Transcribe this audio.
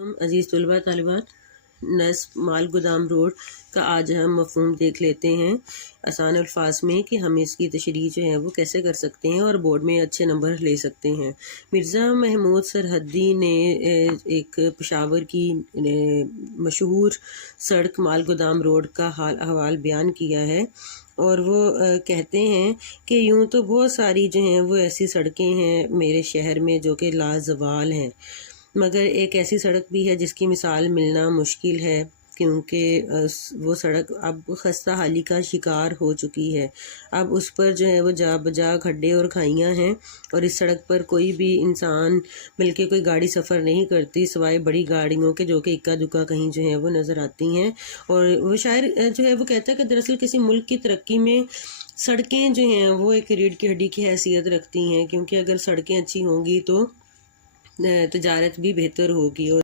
अजीज़ तलबा तालिबात, नस्ब माल गोदाम रोड का आज हम मफ़हूम देख लेते हैं आसान अल्फाज में कि हम इसकी तशरीह जो है वो कैसे कर सकते हैं और बोर्ड में अच्छे नंबर ले सकते हैं। मिर्ज़ा महमूद सरहदी ने एक पेशावर की मशहूर सड़क माल गोदाम रोड का हाल अहवाल बयान किया है और वो कहते हैं कि यूँ तो बहुत सारी जो हैं वो ऐसी सड़कें हैं मेरे शहर में जो कि लाजवाल हैं, मगर एक ऐसी सड़क भी है जिसकी मिसाल मिलना मुश्किल है क्योंकि वो सड़क अब खस्ता हाली का शिकार हो चुकी है। अब उस पर जो है वो जा बजा खड्डे और खाइयाँ हैं और इस सड़क पर कोई भी इंसान बल्कि कोई गाड़ी सफ़र नहीं करती सिवाय बड़ी गाड़ियों के जो कि इक्का दुक्का कहीं जो है वो नज़र आती हैं। और वो शायर जो है वो कहता है कि दरअसल किसी मुल्क की तरक्की में सड़कें जो हैं वो एक रीढ़ की हड्डी की हैसियत रखती हैं, क्योंकि अगर सड़कें अच्छी होंगी तो तजारत भी बेहतर होगी। और